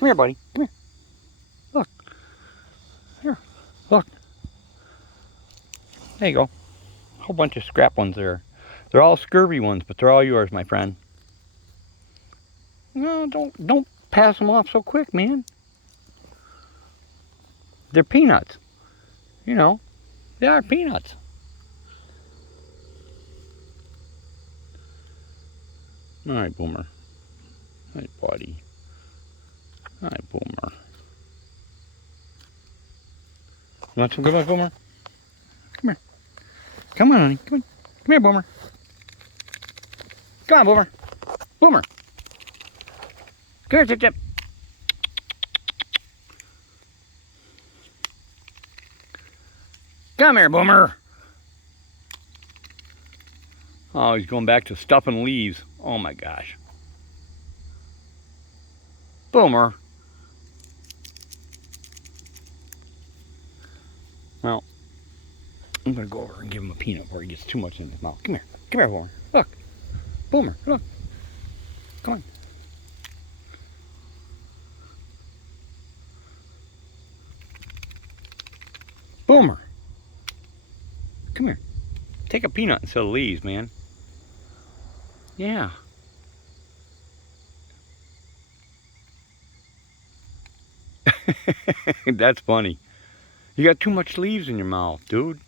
Come here, buddy. Come here. Look. Here. Look. There you go. A whole bunch of scrap ones there. They're all scurvy ones, but they're all yours, my friend. No, don't pass them off so quick, man. They're peanuts. You know, they are peanuts. All right, Boomer. Hi, buddy. Hi, Boomer. You want some good luck, Boomer? Come here. Come on, honey. Come on. Come here, Boomer. Come on, Boomer. Boomer. Come here, Chip Chip. Come here, Boomer. Oh, he's going back to stuffing leaves. Oh my gosh. Boomer. Well, I'm going to go over and give him a peanut before he gets too much in his mouth. Come here. Come here, Boomer. Look. Boomer, look. Come on. Boomer. Come here. Take a peanut instead of leaves, man. Yeah. That's funny. You got too much leaves in your mouth, dude.